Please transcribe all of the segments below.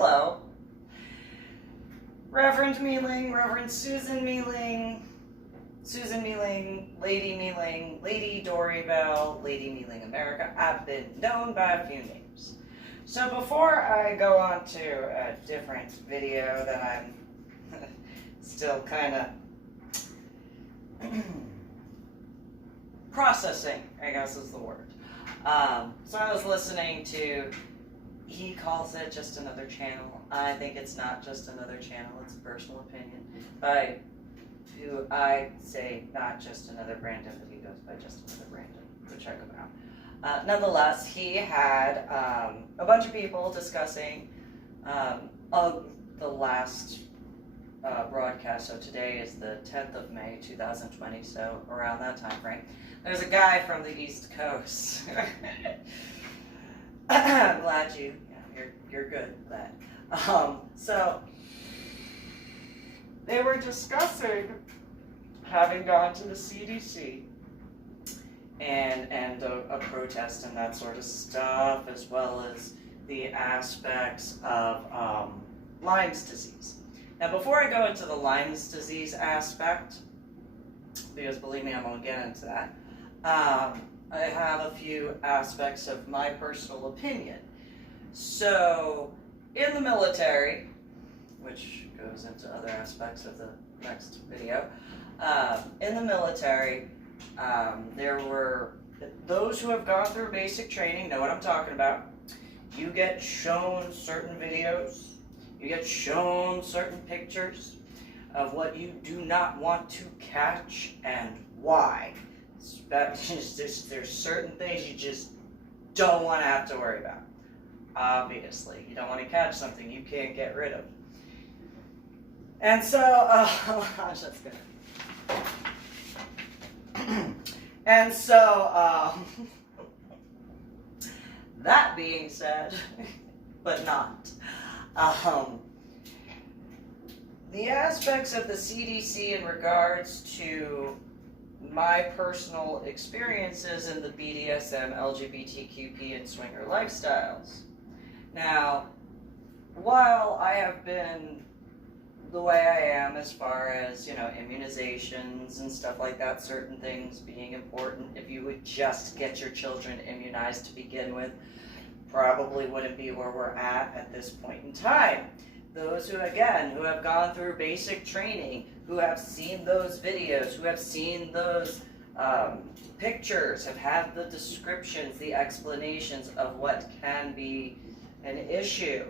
Hello. Reverend MeeLing, Reverend Susan MeeLing, Lady MeeLing, Lady Dori, Belle, Lady MeeLing America. I've been known by a few names. So before I go on to a different video that I'm still kind of processing, I guess is the word. So I was listening to, he calls it just another channel. I think it's not just another channel, it's a personal opinion. By who I say not just another Brandon, but he goes by just another Brandon, so check him out. Nonetheless, he had a bunch of people discussing the last broadcast. So today is the 10th of May, 2020, so around that time frame. There's a guy from the East Coast. I'm glad you're good with that. So they were discussing having gone to the CDC and a protest and that sort of stuff, as well as the aspects of Lyme's disease. Now, before I go into the Lyme's disease aspect, because believe me, I'm going to get into that, I have a few aspects of my personal opinion. So, in the military, which goes into other aspects of the next video, in the military, there were those who have gone through basic training know what I'm talking about. You get shown certain videos, you get shown certain pictures of what you do not want to catch and why. There's certain things you just don't want to have to worry about. Obviously, you don't want to catch something you can't get rid of. And so, gosh, that's good. And so, that being said, but not, the aspects of the CDC in regards to my personal experiences in the BDSM, LGBTQP, and swinger lifestyles. Now, while I have been the way I am as far as, immunizations and stuff like that, certain things being important, if you would just get your children immunized to begin with, probably wouldn't be where we're at this point in time. Those who, again, who have gone through basic training, who have seen those videos, who have seen those pictures, have had the descriptions, the explanations of what can be an issue,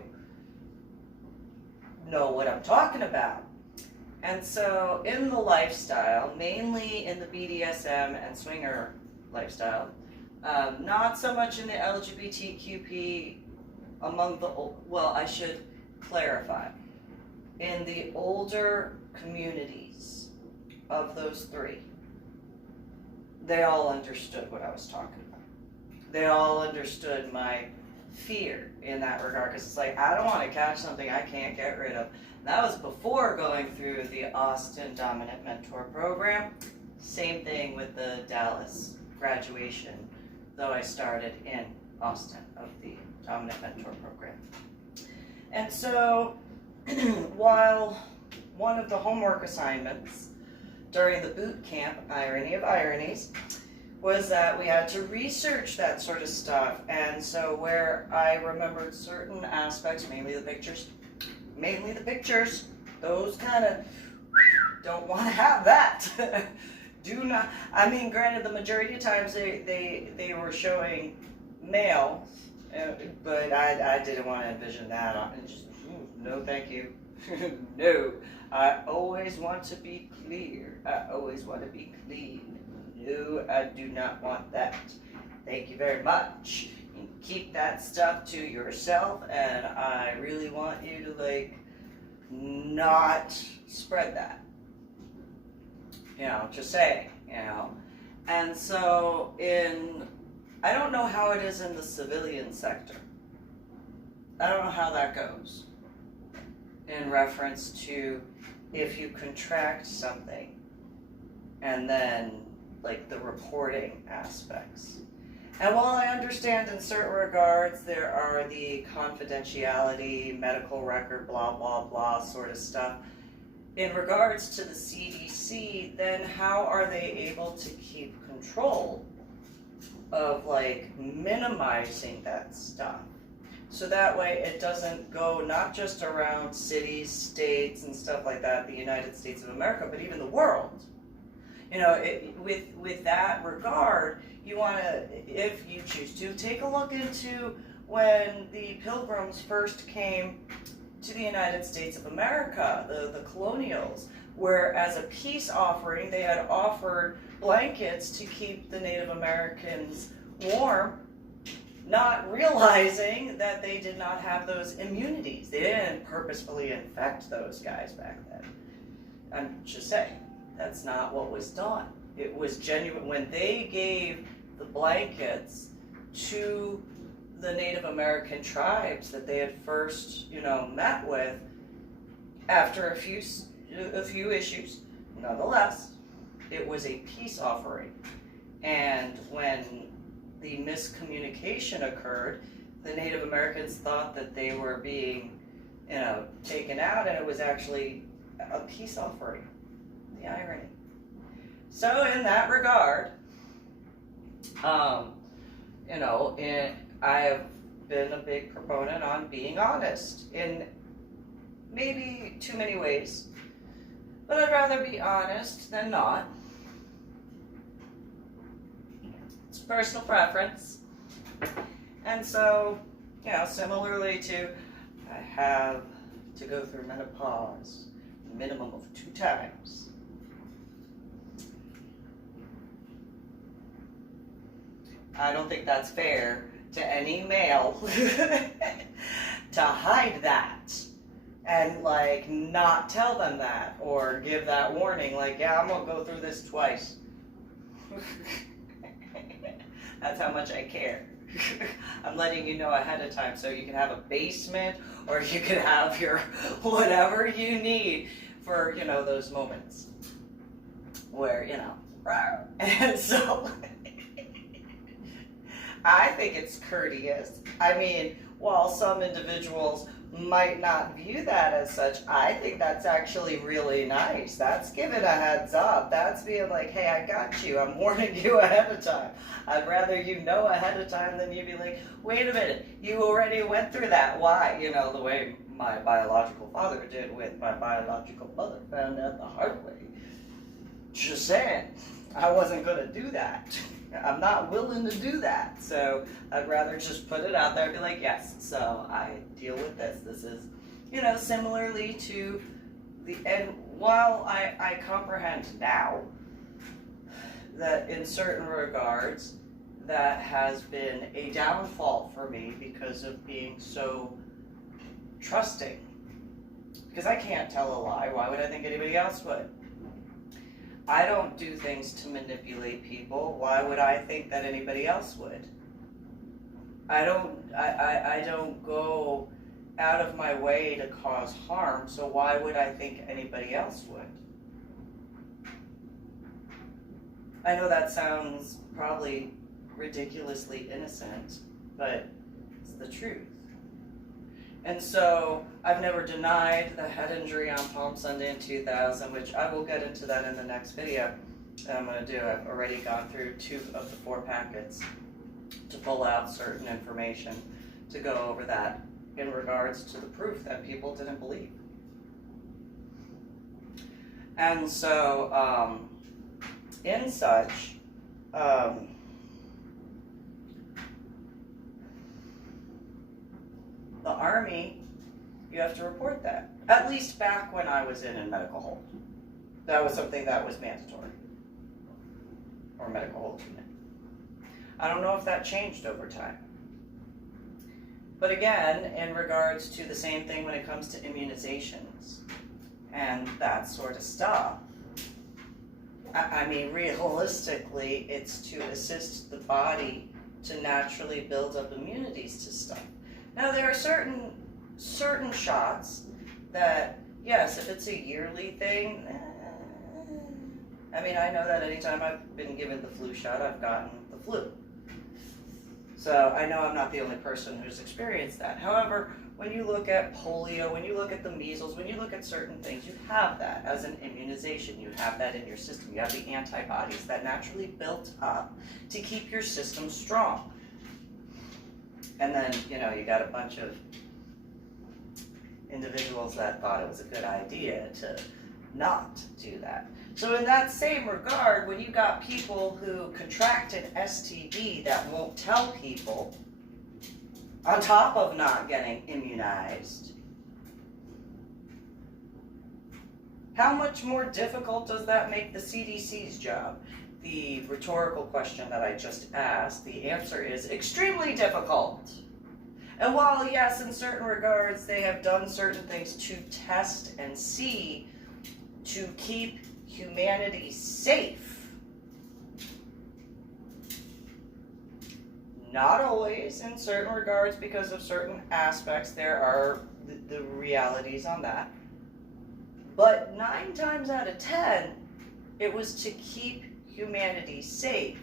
know what I'm talking about. And so in the lifestyle, mainly in the BDSM and swinger lifestyle, not so much in the LGBTQP among the, well, I should clarify, in the older communities of those three, they all understood what I was talking about. They all understood my fear in that regard, because it's like, I don't want to catch something I can't get rid of. And that was before going through the Austin Dominant Mentor program. Same thing with the Dallas graduation, though I started in Austin of the Dominant Mentor program. And so, while one of the homework assignments during the boot camp, irony of ironies, was that we had to research that sort of stuff. And so where I remembered certain aspects, mainly the pictures, those kind of don't want to have that. Do not, I mean, granted, the majority of times they were showing male, but I didn't want to envision that. No, thank you. No, I always want to be clear. I always want to be clean. No, I do not want that. Thank you very much. You can keep that stuff to yourself, and I really want you to, not spread that. Just saying, And so I don't know how it is in the civilian sector. I don't know how that goes in reference to if you contract something and then the reporting aspects. And while I understand in certain regards there are the confidentiality, medical record, blah, blah, blah sort of stuff, in regards to the CDC, then how are they able to keep control of like minimizing that stuff? So that way it doesn't go not just around cities, states, and stuff like that, the United States of America, but even the world. You know, with that regard, you want to, if you choose to, take a look into when the Pilgrims first came to the United States of America, the colonials, where as a peace offering, they had offered blankets to keep the Native Americans warm, not realizing that they did not have those immunities. They didn't purposefully infect those guys back then. I'm just saying, that's not what was done. It was genuine. When they gave the blankets to the Native American tribes that they had first, met with, after a few issues, nonetheless, it was a peace offering. And when the miscommunication occurred, the Native Americans thought that they were being, taken out, and it was actually a peace offering. The irony. So in that regard, I have been a big proponent on being honest in maybe too many ways, but I'd rather be honest than not. It's personal preference. And so, similarly to, I have to go through menopause a minimum of 2 times. I don't think that's fair to any male to hide that and not tell them that or give that warning I'm gonna go through this twice. That's how much I care. I'm letting you know ahead of time so you can have a basement or you can have your whatever you need for those moments where and so I think it's courteous. I mean, while some individuals might not view that as such, I think that's actually really nice. That's giving a heads up. That's being like, hey, I got you. I'm warning you ahead of time. I'd rather you know ahead of time than you be like, wait a minute, you already went through that. Why? The way my biological father did with my biological mother, found out the hard way. Just saying, I wasn't going to do that. I'm not willing to do that. So I'd rather just put it out there and be like, yes, so I deal with this. This is, similarly to and while I comprehend now that in certain regards that has been a downfall for me because of being so trusting. Because I can't tell a lie. Why would I think anybody else would? I don't do things to manipulate people. Why would I think that anybody else would? I don't go out of my way to cause harm, so why would I think anybody else would? I know that sounds probably ridiculously innocent, but it's the truth. And so I've never denied the head injury on Palm Sunday in 2000, which I will get into that in the next video that I'm going to do. I've already gone through 2 of the 4 packets to pull out certain information to go over that in regards to the proof that people didn't believe. And so, in such, the Army, you have to report that. At least back when I was in medical hold. That was something that was mandatory. Or medical hold unit. I don't know if that changed over time. But again, in regards to the same thing when it comes to immunizations and that sort of stuff, I mean, realistically, it's to assist the body to naturally build up immunities to stuff. Now, there are certain shots that, yes, if it's a yearly thing, I mean, I know that anytime I've been given the flu shot, I've gotten the flu. So I know I'm not the only person who's experienced that. However, when you look at polio, when you look at the measles, when you look at certain things, you have that as an immunization. You have that in your system. You have the antibodies that naturally built up to keep your system strong. And then, you know, you got a bunch of individuals that thought it was a good idea to not do that. So in that same regard, when you got people who contract an STD that won't tell people, on top of not getting immunized, how much more difficult does that make the CDC's job? The rhetorical question that I just asked, the answer is extremely difficult. And while, yes, in certain regards, they have done certain things to test and see to keep humanity safe, not always in certain regards, because of certain aspects, there are the realities on that. But 9 times out of 10, it was to keep humanity safe.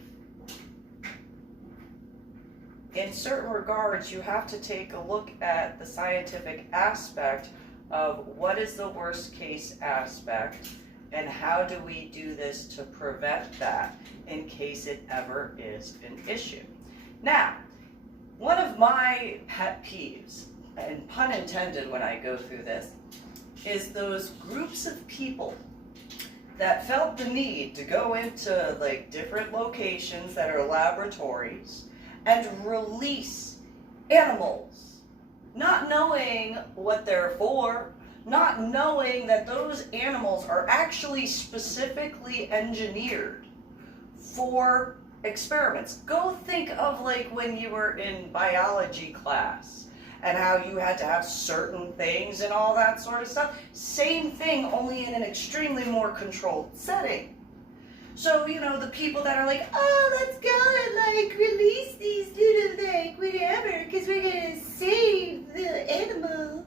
In certain regards, you have to take a look at the scientific aspect of what is the worst case aspect and how do we do this to prevent that in case it ever is an issue. Now, one of my pet peeves, and pun intended when I go through this, is those groups of people that felt the need to go into like different locations that are laboratories and release animals, not knowing what they're for, not knowing that those animals are actually specifically engineered for experiments. Go think of like when you were in biology class and how you had to have certain things and all that sort of stuff. Same thing, only in an extremely more controlled setting. So, you know, the people that are like, oh, let's go and like release these little like whatever, because we're gonna save the animals.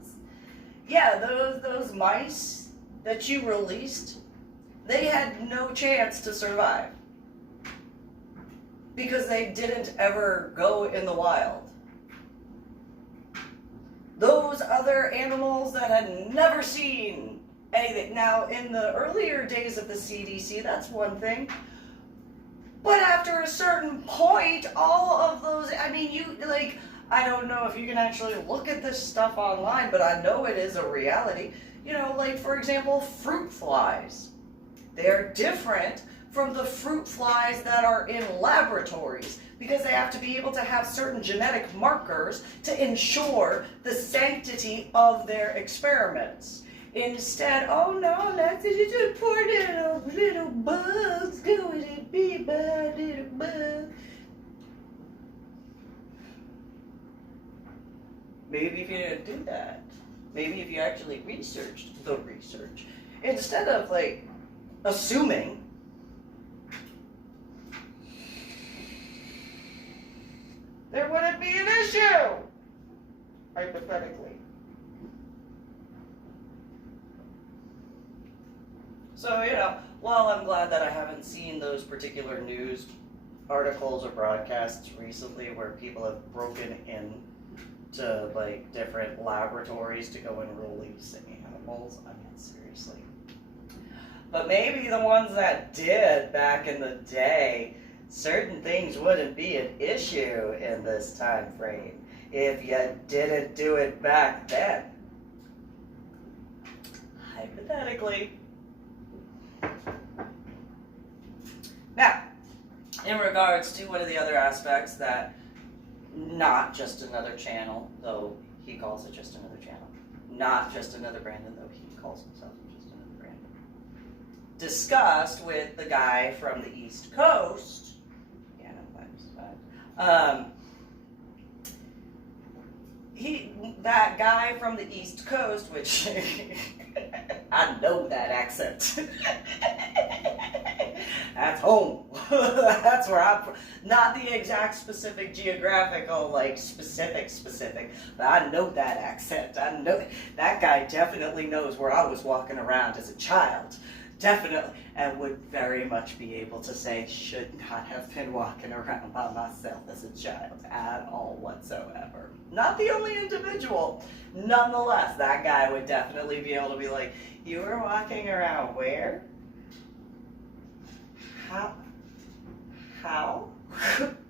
Yeah, those mice that you released, they had no chance to survive because they didn't ever go in the wild. Those other animals that had never seen anything. Now, in the earlier days of the CDC, that's one thing. But after a certain point, all of those, I mean, you, like, I don't know if you can actually look at this stuff online, but I know it is a reality. You know, like, for example, fruit flies. They're different from the fruit flies that are in laboratories because they have to be able to have certain genetic markers to ensure the sanctity of their experiments. Instead, oh no, that's just a poor little bugs going to be bad little bug. Maybe if you didn't do that, maybe if you actually researched the research, instead of like assuming, there wouldn't be an issue, hypothetically. So, you know, while I'm glad that I haven't seen those particular news articles or broadcasts recently where people have broken in to, like, different laboratories to go and release animals, I mean, seriously. But maybe the ones that did back in the day, certain things wouldn't be an issue in this time frame if you didn't do it back then. Hypothetically. Now, in regards to one of the other aspects that, not just another channel, though he calls it just another channel, not just another Brandon, though he calls himself just another Brandon, discussed with the guy from the East Coast, yeah, that guy from the East Coast, which I know that accent. That's home. That's where I'm from. Not the exact specific geographical, like specific, but I know that accent. I know that guy definitely knows where I was walking around as a child. definitely, and would very much be able to say, should not have been walking around by myself as a child at all whatsoever. Not the only individual. Nonetheless, that guy would definitely be able to be like, you were walking around where? How?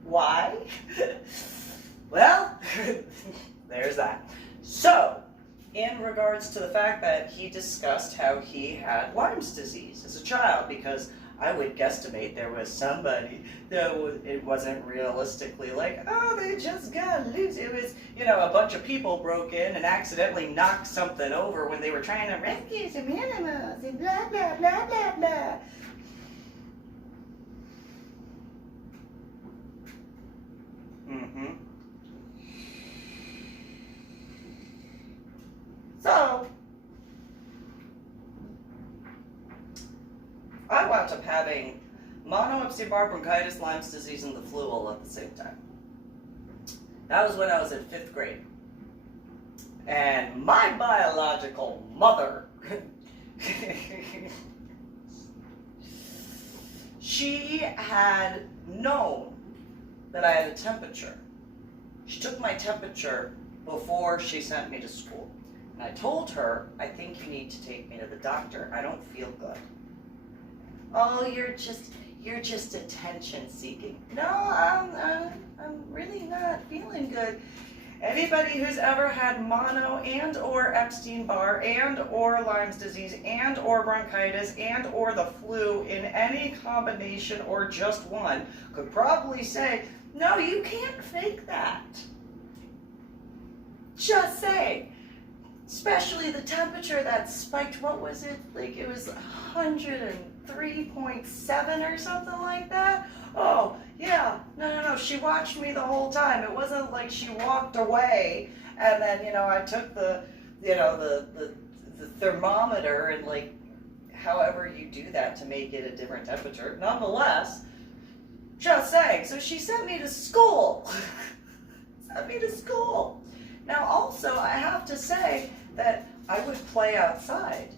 Why? Well, there's that. So, in regards to the fact that he discussed how he had Lyme's disease as a child, because I would guesstimate there was somebody that it wasn't realistically like, oh, they just got loose. It was, you know, a bunch of people broke in and accidentally knocked something over when they were trying to rescue some animals and blah, blah, blah, blah, blah. So, I wound up having mono, Epstein-Barr, bronchitis, Lyme's disease, and the flu all at the same time. That was when I was in 5th grade. And my biological mother, she had known that I had a temperature. She took my temperature before she sent me to school. And I told her, I think you need to take me to the doctor. I don't feel good. Oh, you're just attention seeking. No, I'm really not feeling good. Anybody who's ever had mono and or Epstein-Barr and or Lyme's disease and or bronchitis and or the flu in any combination or just one could probably say, no, you can't fake that. Just say. Especially the temperature that spiked, what was it? Like it was 103.7 or something like that. Oh, yeah, no, she watched me the whole time. It wasn't like she walked away and then, you know, I took the thermometer and like, however you do that to make it a different temperature. Nonetheless, just saying, so she sent me to school. Now also, I have to say that I would play outside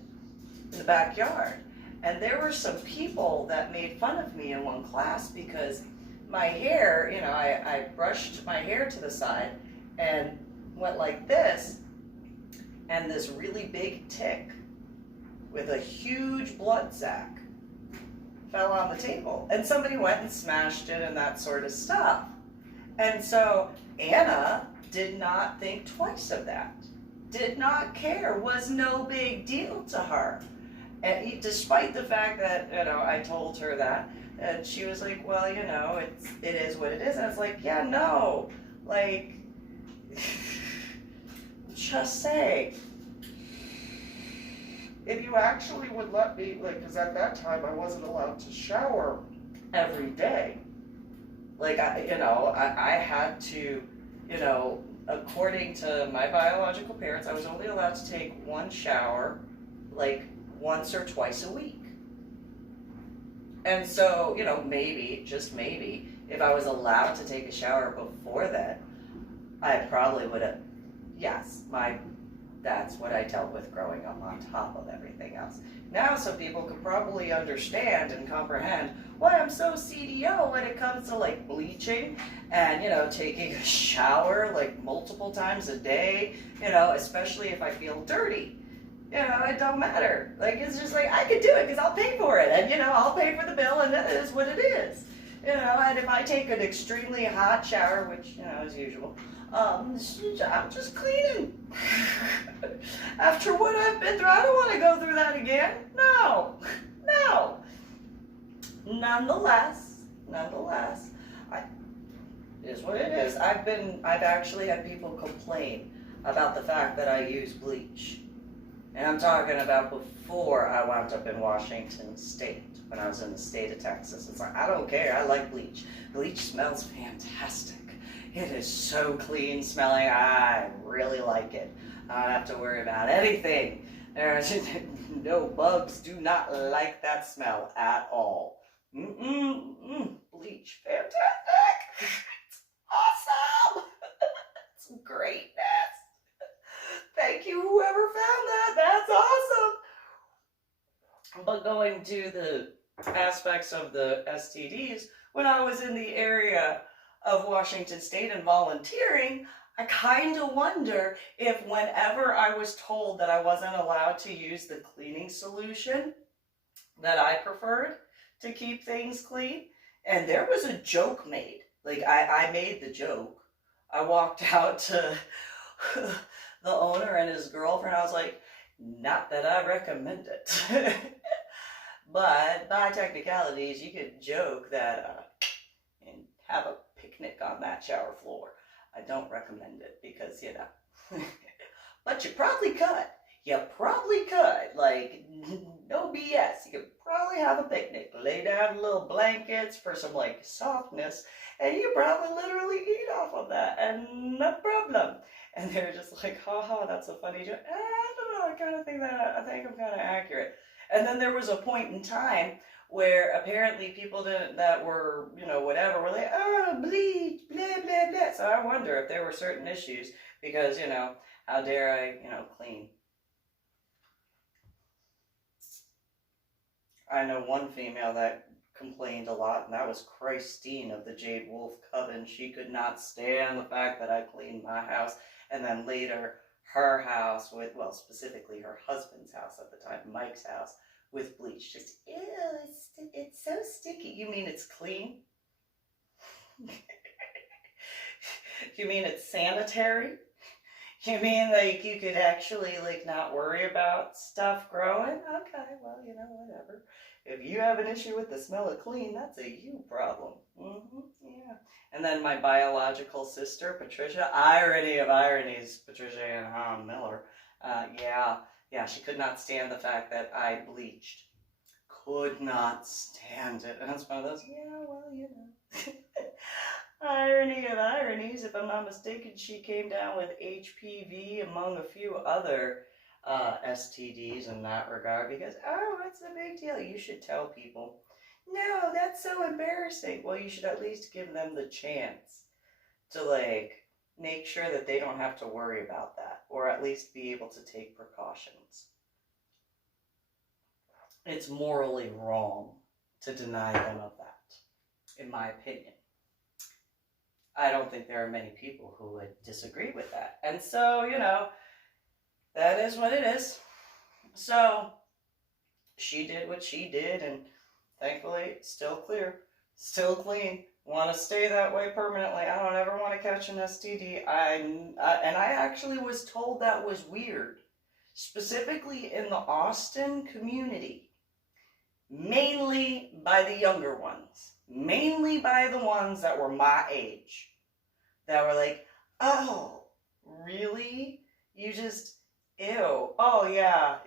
in the backyard. And there were some people that made fun of me in one class because my hair, you know, I brushed my hair to the side and went like this, and this really big tick with a huge blood sac fell on the table. And somebody went and smashed it and that sort of stuff. And so Anna did not think twice of that. Did not care, was no big deal to her. And despite the fact that, you know, I told her that, and she was like, well, you know, it is what it is. And it's like, yeah, no, like, just say, if you actually would let me, like, because at that time I wasn't allowed to shower every day. Like, I had to, you know, according to my biological parents, I was only allowed to take one shower, like, once or twice a week. And so, you know, maybe, just maybe, if I was allowed to take a shower before that, I probably would have, yes, that's what I dealt with growing up on top of everything else. Now some people could probably understand and comprehend why I'm so CDO when it comes to like bleaching and, you know, taking a shower like multiple times a day, you know, especially if I feel dirty. You know, it don't matter. Like, it's just like, I could do it because I'll pay for it. And, you know, I'll pay for the bill and that is what it is. You know, and if I take an extremely hot shower, which, you know, as usual, I'm just cleaning. After what I've been through, I don't want to go through that again. No. Nonetheless, it is what it is. I've actually had people complain about the fact that I use bleach. And I'm talking about before I wound up in Washington State, when I was in the state of Texas. It's like, I don't care, I like bleach. Bleach smells fantastic. It is so clean smelling, I really like it. I don't have to worry about anything. There's no bugs, do not like that smell at all. Bleach, fantastic. It's awesome. It's greatness. Thank you, whoever found that. That's But going to the aspects of the STDs, when I was in the area of Washington State and volunteering, I kind of wonder if whenever I was told that I wasn't allowed to use the cleaning solution that I preferred to keep things clean, and there was a joke made. Like, I made the joke. I walked out to the owner and his girlfriend. I was like, not that I recommend it. But by technicalities, you could joke that and have a picnic on that shower floor. I don't recommend it because, you know. But you probably could. You probably could. Like, no BS. You could probably have a picnic. Lay down little blankets for some, like, softness. And you probably literally eat off of that. And no problem. And they're just like, haha, that's a funny joke. I don't know. I think I'm kind of accurate. And then there was a point in time where apparently people that were, you know, whatever, were like, oh, bleach, blah, blah, blah. So I wonder if there were certain issues because, you know, how dare I, you know, clean. I know one female that complained a lot, and that was Christine of the Jade Wolf Coven. She could not stand the fact that I cleaned my house, and then later her house with, well, specifically her husband's house at the time, Mike's house, with bleach. Just, ew, it's so sticky. You mean it's clean? You mean it's sanitary? You mean like you could actually like not worry about stuff growing? Okay, well, you know, whatever. If you have an issue with the smell of clean, that's a you problem. Yeah. And then my biological sister, Patricia, irony of ironies, Patricia Ann Miller. Yeah, she could not stand the fact that I bleached. Could not stand it. And it's one of those, yeah, well, you know. Irony of ironies, if I'm not mistaken, she came down with HPV among a few other STDs in that regard because, oh, what's the big deal? You should tell people. No, that's so embarrassing. Well, you should at least give them the chance to, like, make sure that they don't have to worry about that, or at least be able to take precautions. It's morally wrong to deny them of that, in my opinion. I don't think there are many people who would disagree with that. And so, you know, that is what it is. So, she did what she did, and thankfully, still clear, still clean. Want to stay that way permanently. I don't ever want to catch an STD. And I actually was told that was weird, specifically in the Austin community, mainly by the younger ones, mainly by the ones that were my age, that were like, oh, really? You just, ew. Oh, yeah,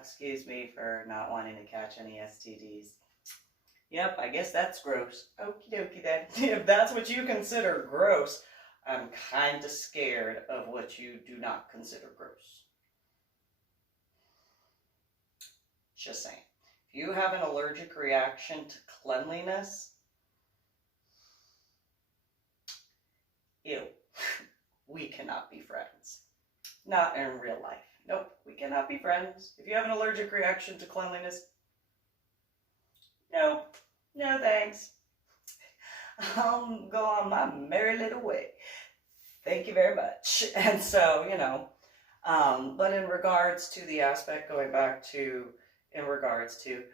excuse me for not wanting to catch any STDs. Yep, I guess that's gross. Okie dokie then. If that's what you consider gross, I'm kind of scared of what you do not consider gross. Just saying. If you have an allergic reaction to cleanliness, ew, we cannot be friends. Not in real life. Nope, we cannot be friends. If you have an allergic reaction to cleanliness, no thanks. I'll go on my merry little way. Thank you very much. And so, you know, but in regards to the aspect, going back to, in regards to,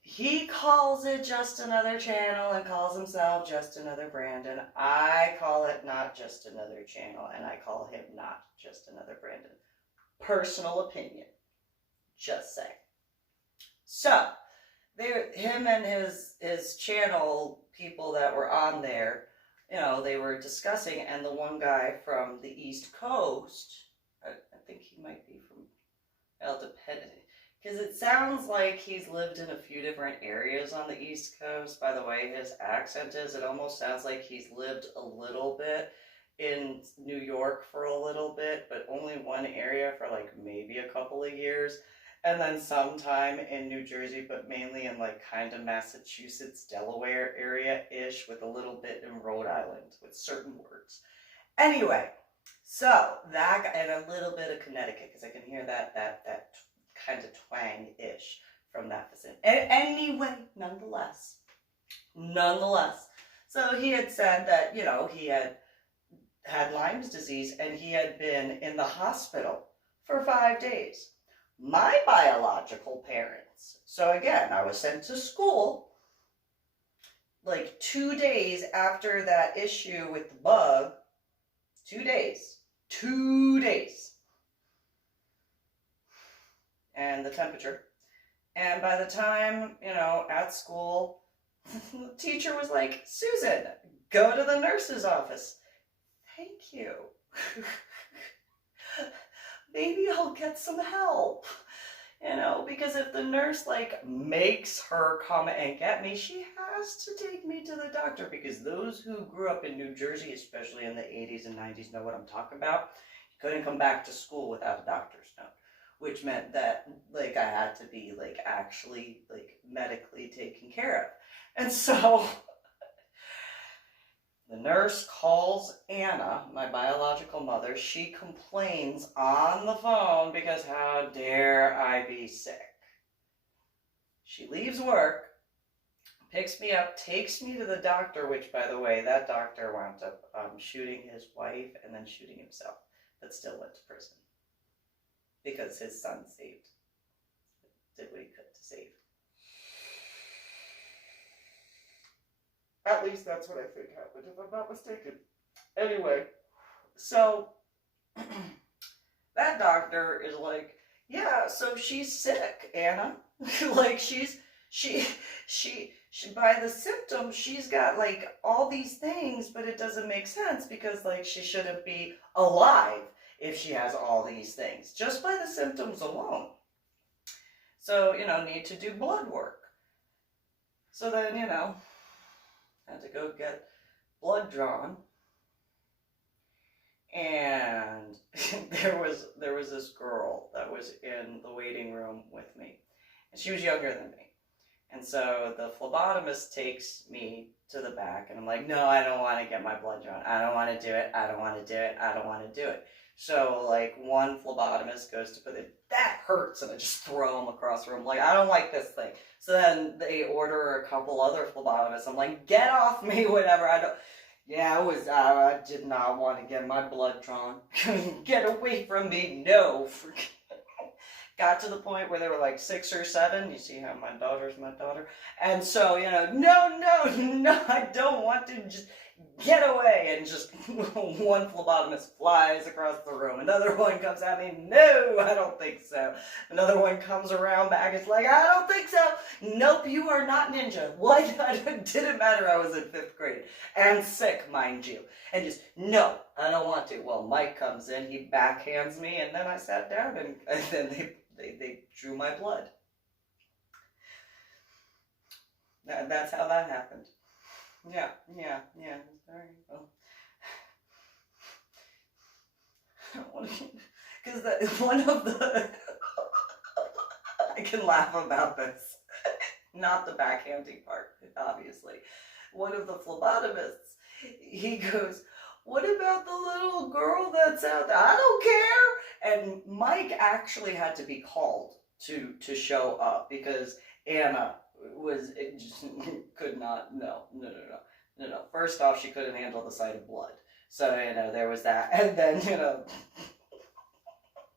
he calls it Just Another Channel and calls himself Just Another Brandon. I call it not Just Another Channel, and I call him not Just Another Brandon. Personal opinion. Just say. So, him and his channel people that were on there, you know, they were discussing, and the one guy from the East Coast, I think he might be from El Dependent, because it sounds like he's lived in a few different areas on the East Coast. By the way his accent is, it almost sounds like he's lived a little bit in New York for a little bit, but only one area for like maybe a couple of years. And then sometime in New Jersey, but mainly in like kind of Massachusetts, Delaware area-ish, with a little bit in Rhode Island with certain words. Anyway, so that guy, and a little bit of Connecticut, because I can hear that kind of twang-ish from that vicinity. Anyway, nonetheless. So he had said that, you know, he had Lyme's disease and he had been in the hospital for 5 days. My biological parents, so again, I was sent to school like 2 days after that issue with the bug. 2 days. 2 days. And the temperature. And by the time, you know, at school, the teacher was like, Susan, go to the nurse's office. Thank you. Maybe I'll get some help. You know, because if the nurse like makes her come and get me, she has to take me to the doctor, because those who grew up in New Jersey, especially in the 80s and 90s, know what I'm talking about. You couldn't come back to school without a doctor's note, which meant that like I had to be like actually like medically taken care of. And so the nurse calls Anna, my biological mother. She complains on the phone because how dare I be sick. She leaves work, picks me up, takes me to the doctor, which, by the way, that doctor wound up shooting his wife and then shooting himself, but still went to prison because his son did what he could to save. At least that's what I think happened, if I'm not mistaken. Anyway, so that doctor is like, yeah, so she's sick, Anna. Like she by the symptoms, she's got like all these things, but it doesn't make sense because like she shouldn't be alive if she has all these things, just by the symptoms alone. So, you know, need to do blood work. So then, you know, had to go get blood drawn, and there was this girl that was in the waiting room with me, and she was younger than me, and so the phlebotomist takes me to the back, and I'm like, no, I don't want to get my blood drawn. I don't want to do it. I don't want to do it. I don't want to do it. So like one phlebotomist goes to put it, that hurts, and I just throw him across the room. Like, I don't like this thing. So then they order a couple other phlebotomists. I'm like, get off me, whatever. I did not want to get my blood drawn. Get away from me, no. Got to the point where they were like 6 or 7. You see how my daughter's my daughter. And so, you know, no, I don't want to, just get away. And just one phlebotomist flies across the room. Another one comes at me, no, I don't think so. Another one comes around back, it's like, I don't think so. Nope, you are not ninja. What? It didn't matter, I was in 5th grade. And sick, mind you. And just, no, I don't want to. Well, Mike comes in, he backhands me, and then I sat down, and then they drew my blood. That's how that happened. Yeah. Sorry. Well, because one of the I can laugh about this, not the backhanding part, obviously. One of the phlebotomists, he goes, what about the little girl that's out there? I don't care. And Mike actually had to be called to show up because Anna just could not, no. First off, she couldn't handle the sight of blood. So, you know, there was that. And then, you know,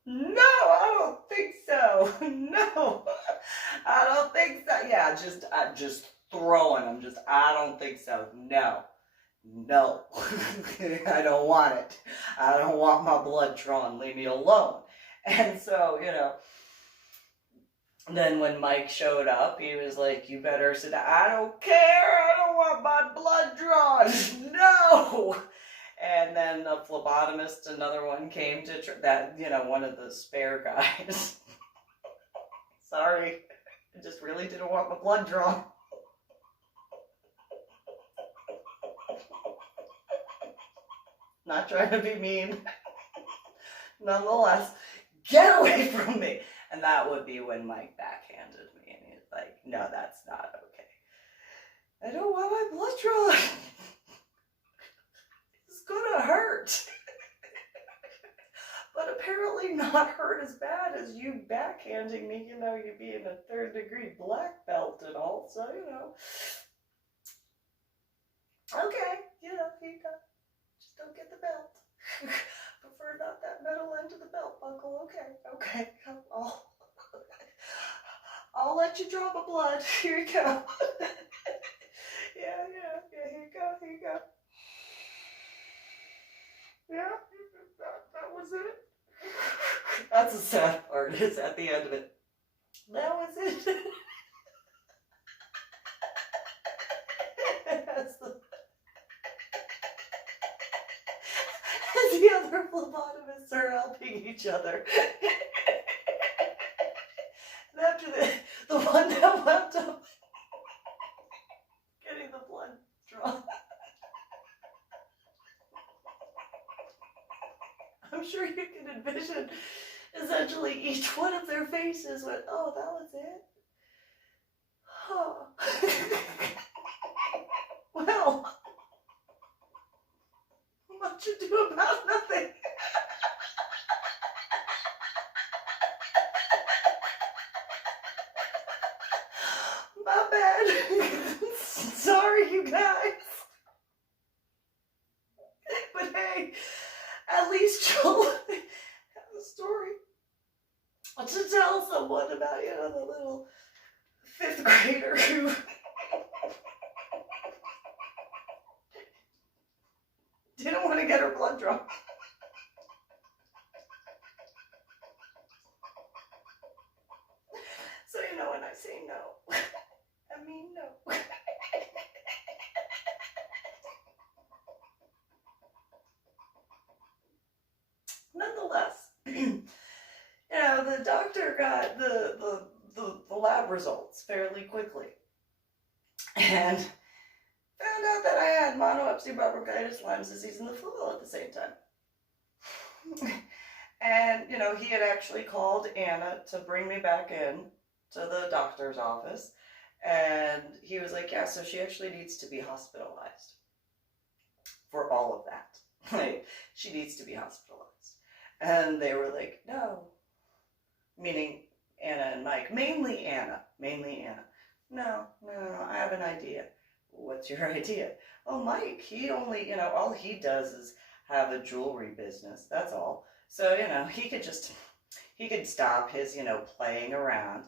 no, I don't think so. No, I don't think so. Yeah, just throwing them. I don't think so. No, I don't want it. I don't want my blood drawn. Leave me alone. And so, you know, then when Mike showed up, he was like, you better sit down. I don't care. I don't want my blood drawn. No. And then the phlebotomist, another one, came to that, you know, one of the spare guys. Sorry. I just really didn't want my blood drawn. Not trying to be mean. Nonetheless, get away from me. And that would be when Mike backhanded me. And he's like, no, that's not okay. I don't want my blood drawn. It's gonna hurt. But apparently not hurt as bad as you backhanding me, you know, you being a 3rd degree black belt and all, so, you know. Okay, you know, here you go. Just don't get the belt. Prefer not that metal end of the belt buckle. Okay. I'll let you draw my blood. Here you go. Yeah, here you go. Yeah, that was it. That's the sad part, is at the end of it. That was it. As the other phlebotomists are helping each other. And after the one that wound up getting the blood drawn, I'm sure you can envision essentially each one of their faces went, oh, that was it? Huh. Well, what you do about nothing? My bad. Sorry, you guys. But hey, at least you'll have a story to tell someone about, you know, the little 5th grader who didn't want to get her blood drawn. So, you know, when I say no, I mean no. Nonetheless, you know, the doctor got the lab results fairly quickly. And found out that I had monoepsilon bronchitis, Lyme's disease, and the flu all at the same time. And, you know, he had actually called Anna to bring me back in to the doctor's office. And he was like, yeah, so she actually needs to be hospitalized for all of that. Like, she needs to be hospitalized. And they were like, no. Meaning Anna and Mike. Mainly Anna. No, I have an idea. What's your idea? Oh, Mike, he only, you know, all he does is have a jewelry business. That's all. So, you know, he could stop his, you know, playing around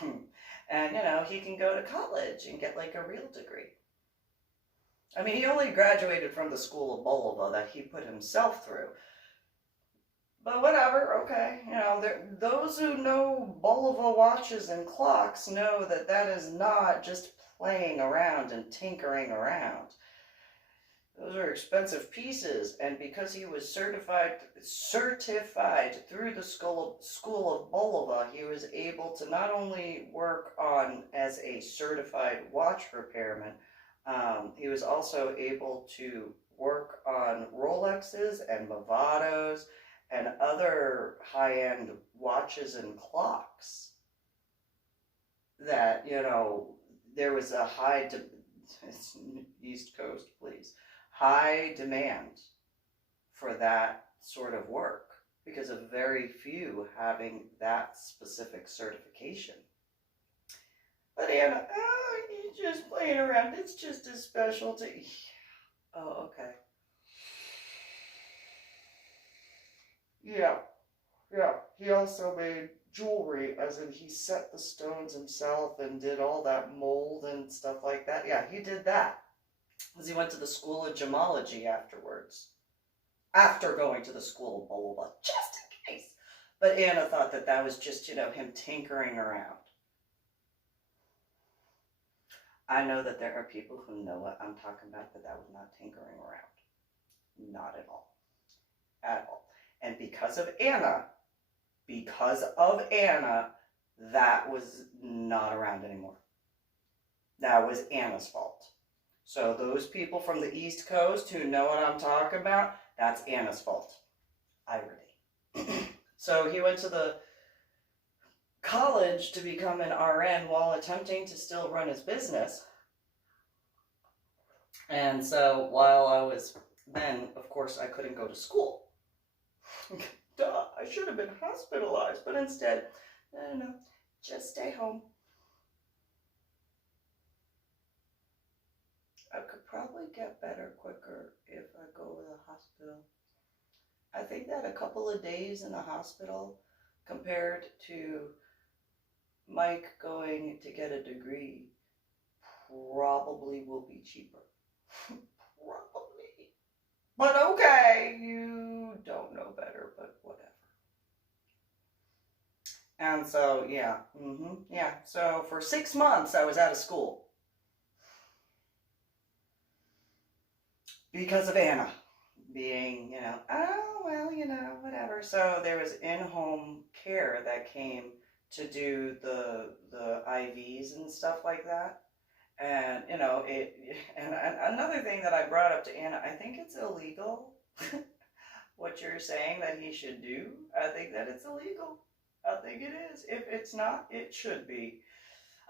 and, you know, he can go to college and get like a real degree. I mean, he only graduated from the School of Bulova that he put himself through. But whatever, okay. You know, those who know Bulova watches and clocks know that that is not just playing around and tinkering around. Those are expensive pieces, and because he was certified through the School of Bulova, he was able to not only work on as a certified watch repairman, he was also able to work on Rolexes and Movados and other high-end watches and clocks that, you know, there was a East Coast, please, high demand for that sort of work because of very few having that specific certification. But Anna, oh, he's just playing around. It's just a specialty. Oh, okay. Yeah. He also made jewelry, as in he set the stones himself and did all that mold and stuff like that. Yeah, he did that. Because he went to the School of Gemology afterwards. After going to the School of Bulova, just in case. But Anna thought that that was just, you know, him tinkering around. I know that there are people who know what I'm talking about, but that was not tinkering around. Not at all. At all. And because of Anna, that was not around anymore. That was Anna's fault. So those people from the East Coast who know what I'm talking about, that's Anna's fault. Irony. So he went to the college to become an RN while attempting to still run his business. And so while I was then, of course, I couldn't go to school. Duh, I I should have been hospitalized, but instead, no, just stay home. I could probably get better quicker if I go to the hospital. I think that a couple of days in the hospital compared to Mike going to get a degree probably will be cheaper. Probably. But okay, you don't know better, but whatever. And so, yeah, yeah. So for 6 months, I was out of school. Because of Anna being, oh, well, whatever. So there was in-home care that came to do the IVs and stuff like that. And, and another thing that I brought up to Anna, I think it's illegal, what you're saying that he should do. I think that it's illegal. I think it is. If it's not, it should be.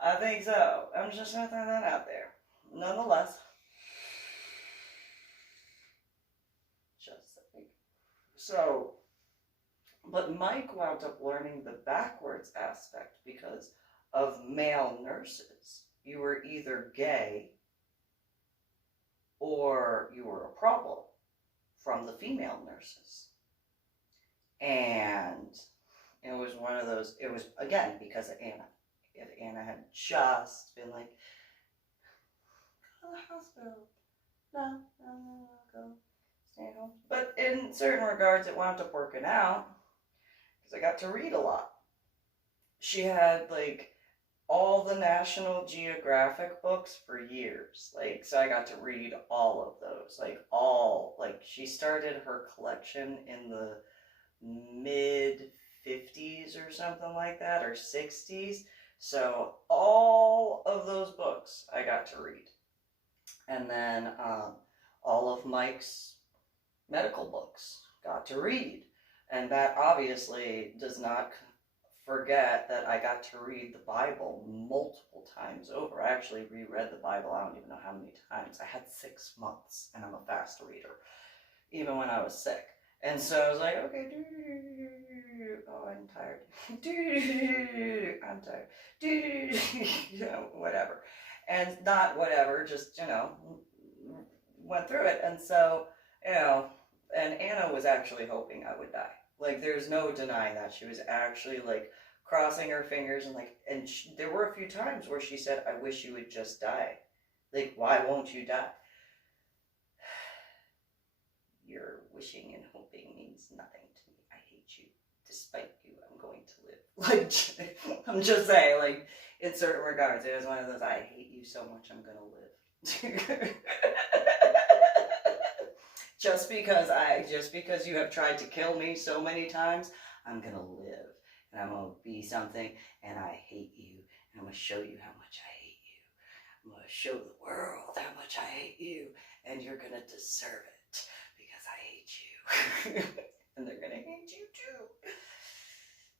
I think so. I'm just going to throw that out there. Nonetheless. Just saying. So, but Mike wound up learning the backwards aspect because of male nurses. You were either gay or you were a problem from the female nurses. And it was one of those, it was, again, because of Anna. If Anna had just been like, go to the hospital. No, go. Stay home. But in certain regards, it wound up working out because I got to read a lot. She had like all the National Geographic books for years. So I got to read all of those. She started her collection in the mid 50s or something like that, or 60s. So all of those books I got to read. And then all of Mike's medical books got to read. And that obviously does not forget that I got to read the Bible multiple times over. I actually reread the Bible, I don't even know how many times. I had 6 months, and I'm a fast reader, even when I was sick. And so I was like, okay, oh, I'm tired. I'm tired. Whatever. And not whatever, just, went through it. And so, and Anna was actually hoping I would die. There's no denying that. She was actually, crossing her fingers and there were a few times where she said, I wish you would just die. Why won't you die? Your wishing and hoping means nothing to me. I hate you. Despite you, I'm going to live. I'm just saying, in certain regards, it was one of those, I hate you so much, I'm going to live. Just because you have tried to kill me so many times, I'm going to live. And I'm going to be something, and I hate you. And I'm going to show you how much I hate you. I'm going to show the world how much I hate you. And you're going to deserve it. Because I hate you. And they're going to hate you too.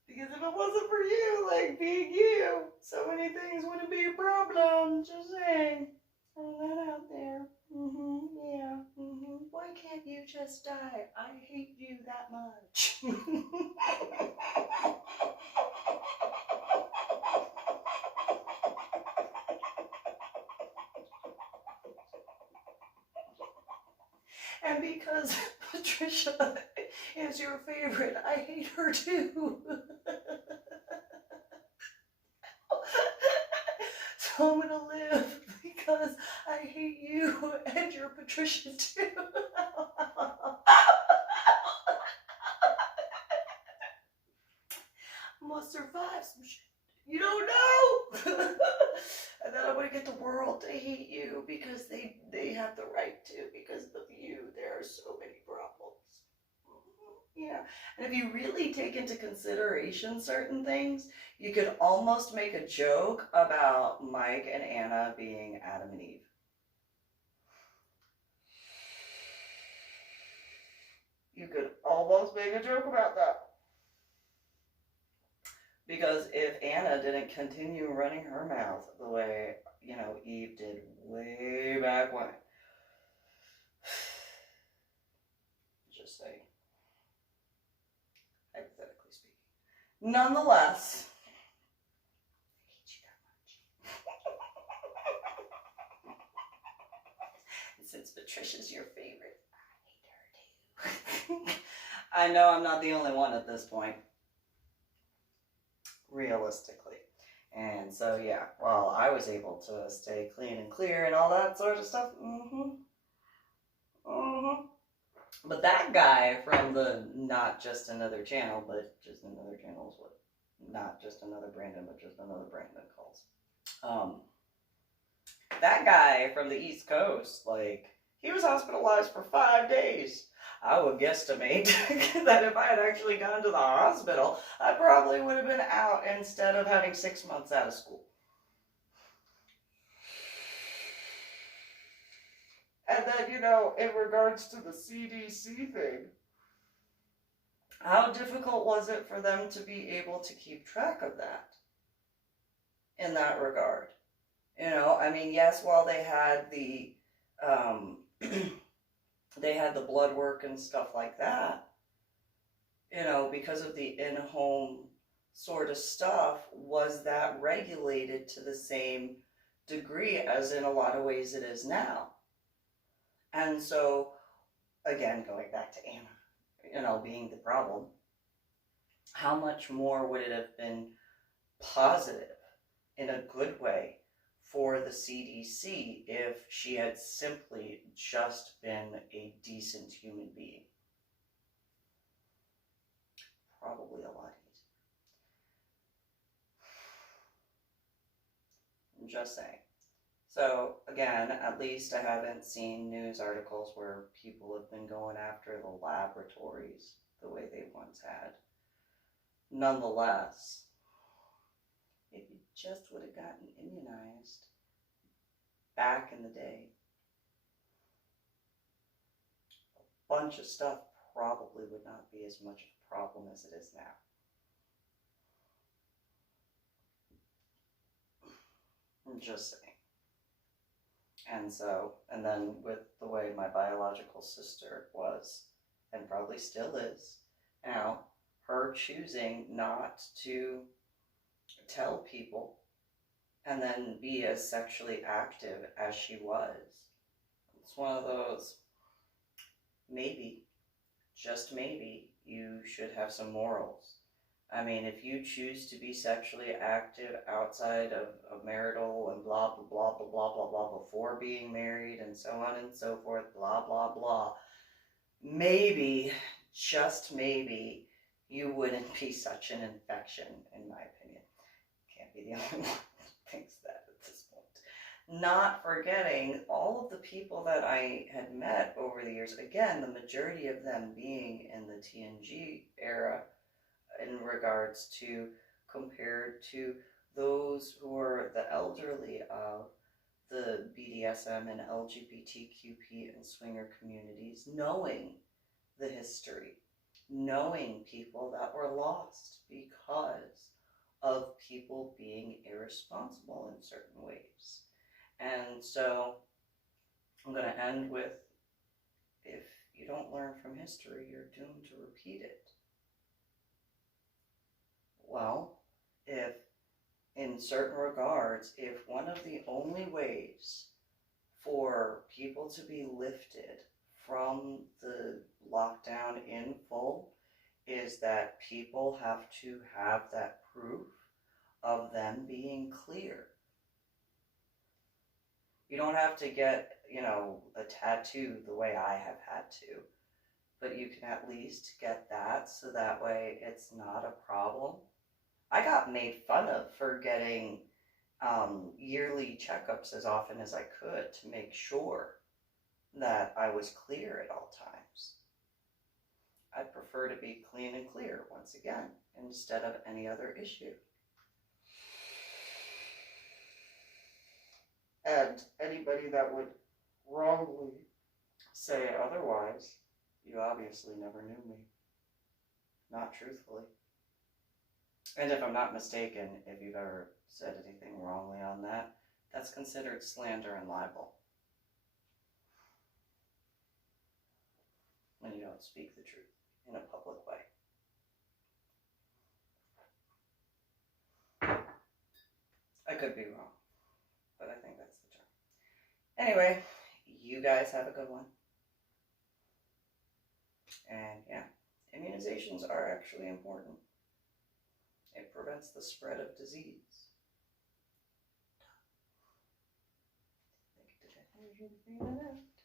Because if it wasn't for you, being you, so many things wouldn't be a problem. Just saying. Throw that out there. Yeah. Why can't you just die? I hate you that much. And because Patricia is your favorite, I hate her too. So I'm gonna live because I hate you and your Patricia too. I'm gonna survive some shit. You don't know. And then I'm gonna get the world to hate you because they have the right to, because of you. There are so many problems. Yeah. And if you really take into consideration certain things, you could almost make a joke about Mike and Anna being Adam and Eve. You could almost make a joke about that. Because if Anna didn't continue running her mouth the way, Eve did way back when. Just saying. Hypothetically. Nonetheless, I hate you that much. And since Patricia's your favorite, I hate her too. I know I'm not the only one at this point, realistically. And so, yeah, while I was able to stay clean and clear and all that sort of stuff, but that guy from the Not Just Another Channel, but Just Another Channel is what, not just another Brandon, but just another Brandon calls. That guy from the East Coast, like, he was hospitalized for 5 days. I would guesstimate that if I had actually gone to the hospital, I probably would have been out instead of having 6 months out of school. And then, you know, in regards to the CDC thing, how difficult was it for them to be able to keep track of that in that regard? You know, I mean, yes, while they had the they had the blood work and stuff like that, you know, because of the in-home sort of stuff, was that regulated to the same degree as in a lot of ways it is now? And so, again, going back to Anna, you know, being the problem, how much more would it have been positive in a good way for the CDC if she had simply just been a decent human being? Probably a lot easier. I'm just saying. So again, at least I haven't seen news articles where people have been going after the laboratories the way they once had. Nonetheless, if you just would have gotten immunized back in the day, a bunch of stuff probably would not be as much of a problem as it is now. I'm just saying. And so, and then with the way my biological sister was, and probably still is, now, her choosing not to tell people and then be as sexually active as she was, it's one of those, maybe, just maybe, you should have some morals. I mean, if you choose to be sexually active outside of marital and blah, blah, blah, blah, blah, blah, blah, before being married and so on and so forth, blah, blah, blah, maybe, just maybe, you wouldn't be such an infection, in my opinion. Can't be the only one that thinks that at this point. Not forgetting all of the people that I had met over the years, again, the majority of them being in the TNG era, in regards to compared to those who are the elderly of the BDSM and LGBTQP and swinger communities, knowing the history, knowing people that were lost because of people being irresponsible in certain ways. And so I'm going to end with, if you don't learn from history, you're doomed to repeat it. Well, if in certain regards, if one of the only ways for people to be lifted from the lockdown in full is that people have to have that proof of them being clear. You don't have to get, you know, a tattoo the way I have had to, but you can at least get that so that way it's not a problem. I got made fun of for getting yearly checkups as often as I could to make sure that I was clear at all times. I prefer to be clean and clear, once again, instead of any other issue. And anybody that would wrongly say otherwise, you obviously never knew me. Not truthfully. And if I'm not mistaken, if you've ever said anything wrongly on that, that's considered slander and libel. When you don't speak the truth in a public way. I could be wrong, but I think that's the term. Anyway, you guys have a good one. And yeah, immunizations are actually important. It prevents the spread of disease. Did I figure that out?